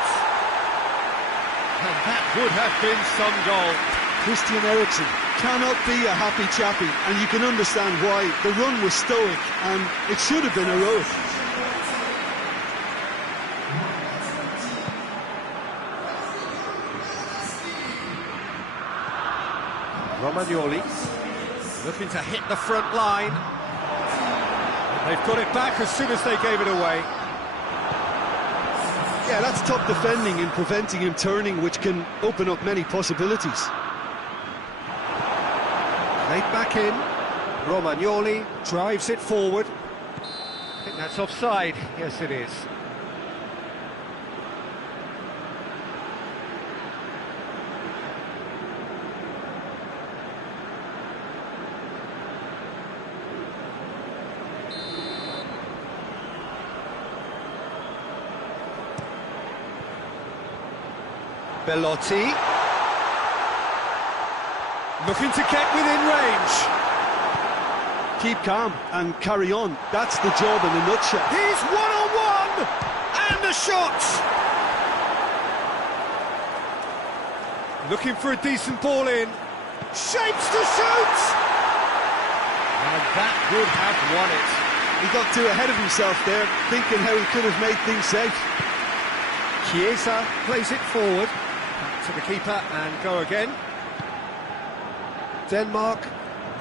and that would have been some goal. Christian Eriksen cannot be a happy chappy, and you can understand why. The run was stoic, and it should have been heroic. Romagnoli looking to hit the front line. They've got it back as soon as they gave it away. Yeah, that's top defending and preventing him turning, which can open up many possibilities. Played back in. Romagnoli drives it forward. I think that's offside. Yes, it is. Belotti. Looking to get within range. Keep calm and carry on. That's the job in a nutshell. He's one-on-one! And a shot! Looking for a decent ball in. Shapes to shoot! And that would have won it. He got too ahead of himself there, thinking how he could have made things safe. Chiesa plays it forward. Back to the keeper and go again. Denmark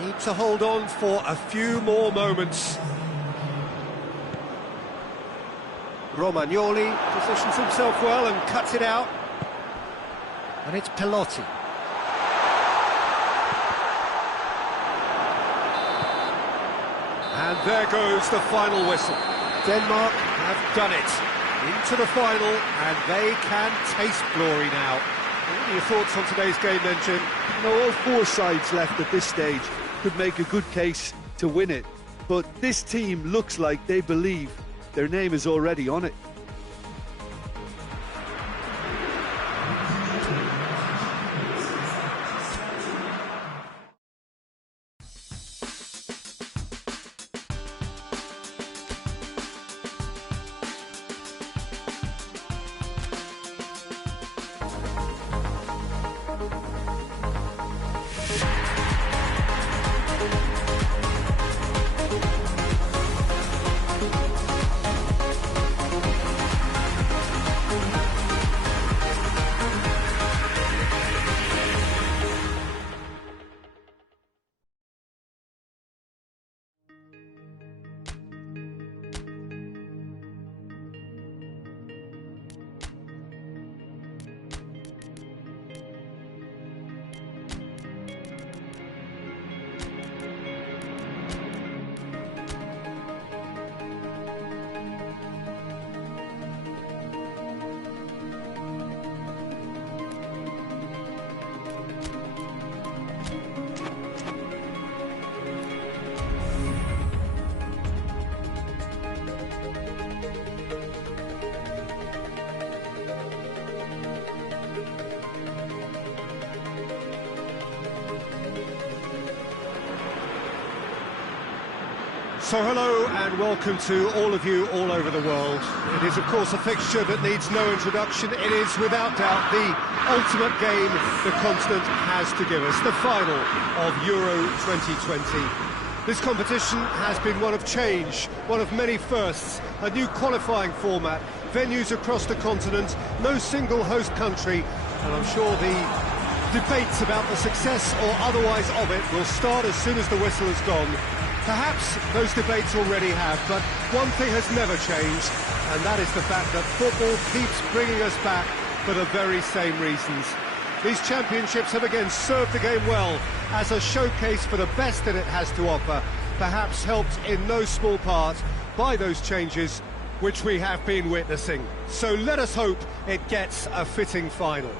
need to hold on for a few more moments. Romagnoli positions himself well and cuts it out. And it's Belotti. And there goes the final whistle. Denmark have done it. Into the final, and they can taste glory now. What are your thoughts on today's game then, Jim? You know, all four sides left at this stage could make a good case to win it, but this team looks like they believe their name is already on it. So hello and welcome to all of you all over the world. It is of course a fixture that needs no introduction. It is without doubt the ultimate game the continent has to give us, the final of Euro 2020. This competition has been one of change, one of many firsts, a new qualifying format, venues across the continent, no single host country, and I'm sure the debates about the success or otherwise of it will start as soon as the whistle has gone. Perhaps those debates already have, but one thing has never changed, and that is the fact that football keeps bringing us back for the very same reasons. These championships have again served the game well as a showcase for the best that it has to offer, perhaps helped in no small part by those changes which we have been witnessing. So let us hope it gets a fitting final.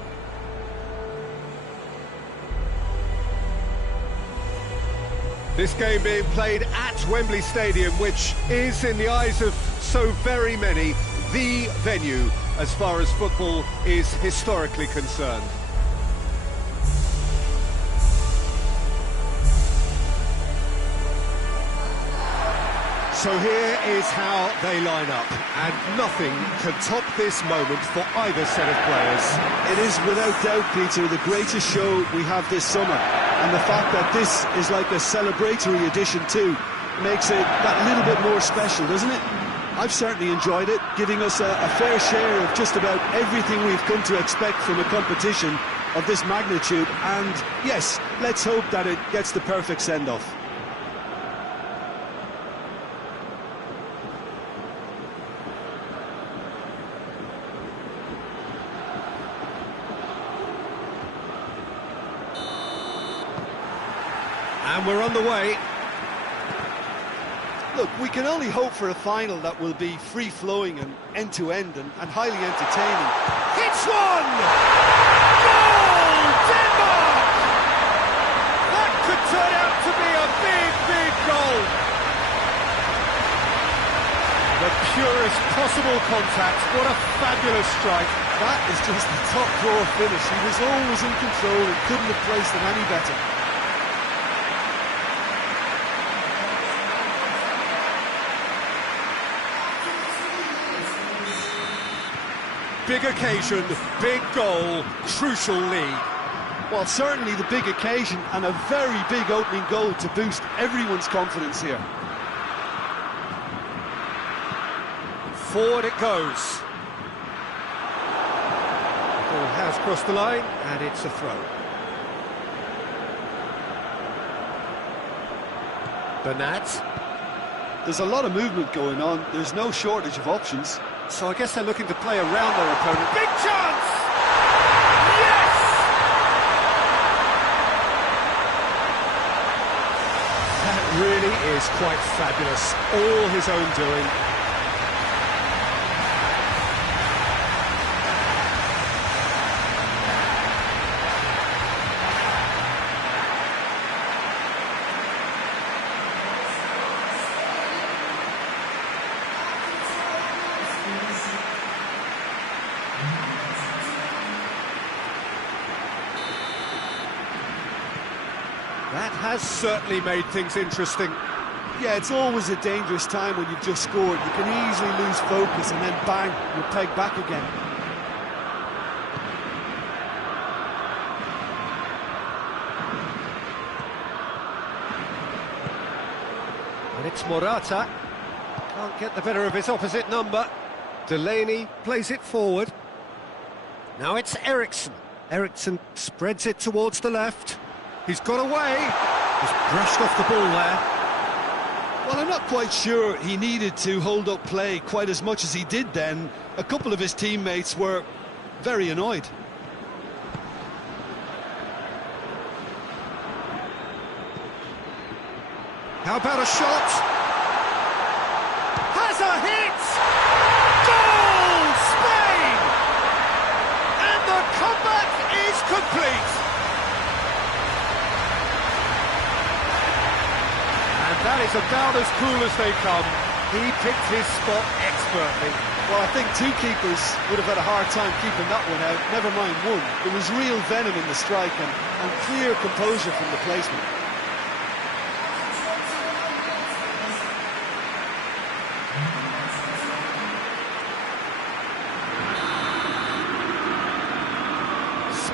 This game being played at Wembley Stadium, which is, in the eyes of so very many, the venue as far as football is historically concerned. So here is how they line up, and nothing can top this moment for either set of players. It is without doubt, Peter, the greatest show we have this summer, and the fact that this is like a celebratory edition too makes it that little bit more special, doesn't it? I've certainly enjoyed it, giving us a fair share of just about everything we've come to expect from a competition of this magnitude, and yes, let's hope that it gets the perfect send-off. And we're on the way. Look, we can only hope for a final that will be free-flowing and end-to-end and highly entertaining. Hits one! Goal! Denmark! That could turn out to be a big, big goal. The purest possible contact. What a fabulous strike. That is just the top drawer finish. He was always in control and couldn't have placed it any better. Big occasion, big goal, crucial lead. Well, certainly the big occasion and a very big opening goal to boost everyone's confidence here. Forward it goes. Ball has crossed the line, and it's a throw. Bernat. There's a lot of movement going on. There's no shortage of options. So I guess they're looking to play around their opponent. Big chance! Yes! That really is quite fabulous. All his own doing. That has certainly made things interesting. Yeah, it's always a dangerous time when you've just scored. You can easily lose focus and then bang, you're pegged back again. And it's Morata. Can't get the better of his opposite number. Delaney plays it forward. Now it's Eriksson. Eriksson spreads it towards the left. He's got away. He's brushed off the ball there. Well, I'm not quite sure he needed to hold up play quite as much as he did then. A couple of his teammates were very annoyed. How about a shot? Has a hit! Goal! Spain! And the comeback is complete. And that is about as cool as they come. He picked his spot expertly. Well, I think two keepers would have had a hard time keeping that one out, never mind one. There was real venom in the strike and clear composure from the placement.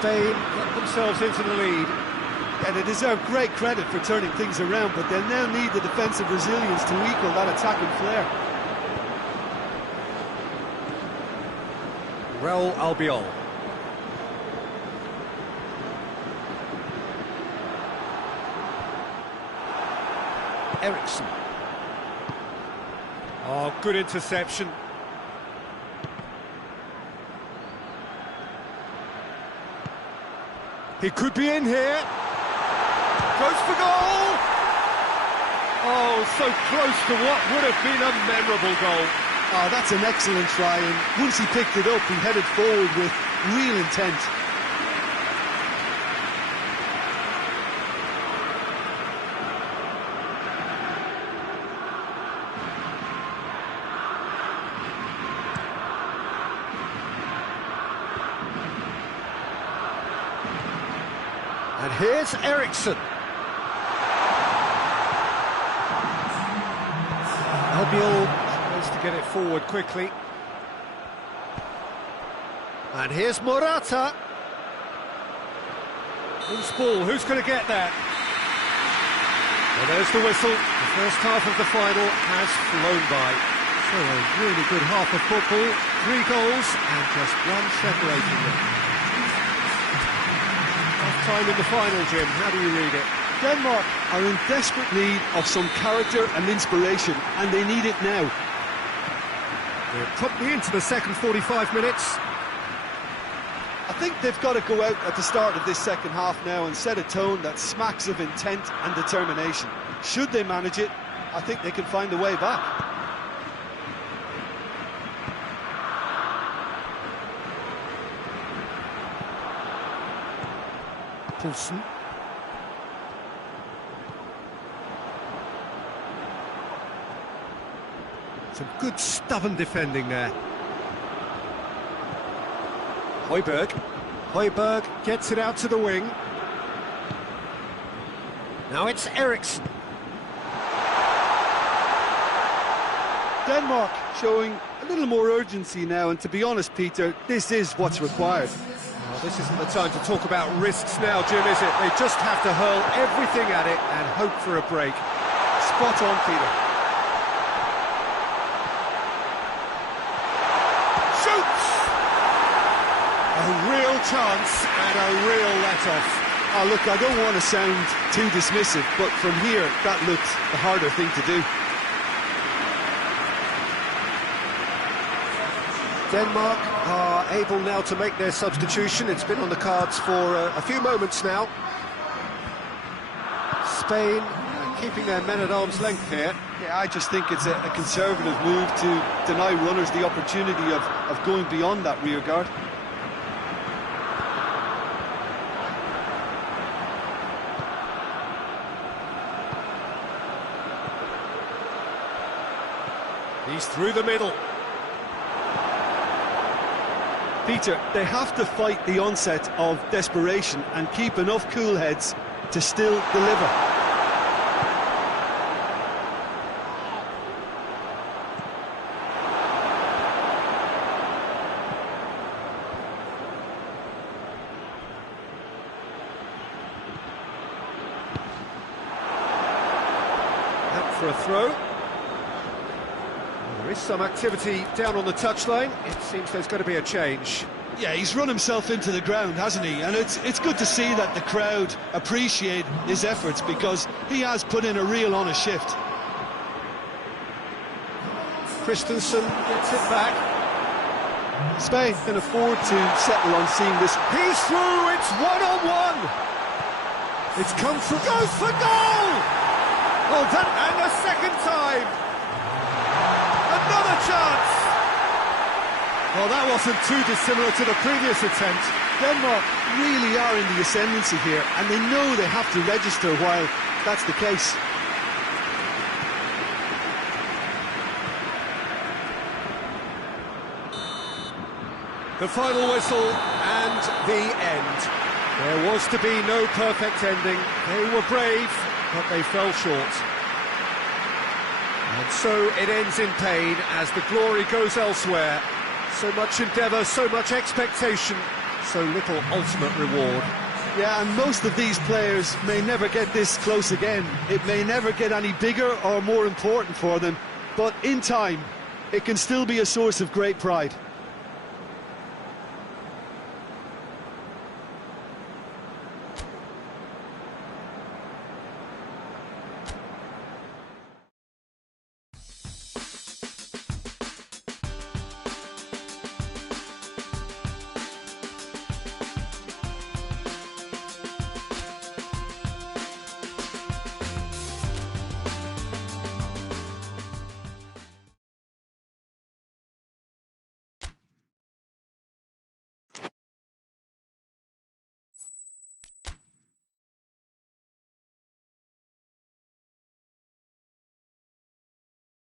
Spain get themselves into the lead. And they deserve great credit for turning things around, but they'll now need the defensive resilience to equal that attacking flair. Real Albiol. Ericsson. Oh, good interception. He could be in here. Goes for goal! Oh, so close to what would have been a memorable goal. Oh, that's an excellent try, and once he picked it up, he headed forward with real intent. And here's Ericsson. Albiol tries to get it forward quickly. And here's Morata. Loose ball, who's going to get that? Well, there's the whistle. The first half of the final has flown by. So a really good half of football, 3 goals and just one separating them. Time in the final, Jim. How do you read it? Denmark are in desperate need of some character and inspiration, and they need it now. We're promptly into the second 45 minutes. I think they've got to go out at the start of this second half now and set a tone that smacks of intent and determination. Should they manage it, I think they can find a way back. Poulsen. Some good stubborn defending there. Højbjerg. Højbjerg gets it out to the wing. Now it's Ericsson. Denmark showing a little more urgency now, and to be honest, Peter, this is what's required. Well, this isn't the time to talk about risks now, Jim, is it? They just have to hurl everything at it and hope for a break. Spot on, Peter. Shoots! A real chance and a real let-off. Oh, look, I don't want to sound too dismissive, but from here, that looked the harder thing to do. Denmark are able now to make their substitution. It's been on the cards for a few moments now. Spain keeping their men at arm's length here. Yeah, I just think it's a conservative move to deny runners the opportunity of going beyond that rear guard. He's through the middle. Peter, they have to fight the onset of desperation and keep enough cool heads to still deliver. Out for a throw. There is some activity down on the touchline. It seems there's going to be a change. Yeah, he's run himself into the ground, hasn't he? And it's good to see that the crowd appreciate his efforts, because he has put in a real honest shift. Christensen gets it back. Spain can afford to settle on seeing this. He's through, it's one-on-one. It's come through, goes for goal! Oh, that, and a second time. Another chance! Well, that wasn't too dissimilar to the previous attempt. Denmark really are in the ascendancy here, and they know they have to register while that's the case. The final whistle and the end. There was to be no perfect ending. They were brave, but they fell short. And so it ends in pain as the glory goes elsewhere. So much endeavour, so much expectation, so little ultimate reward. Yeah, and most of these players may never get this close again. It may never get any bigger or more important for them, but in time, it can still be a source of great pride.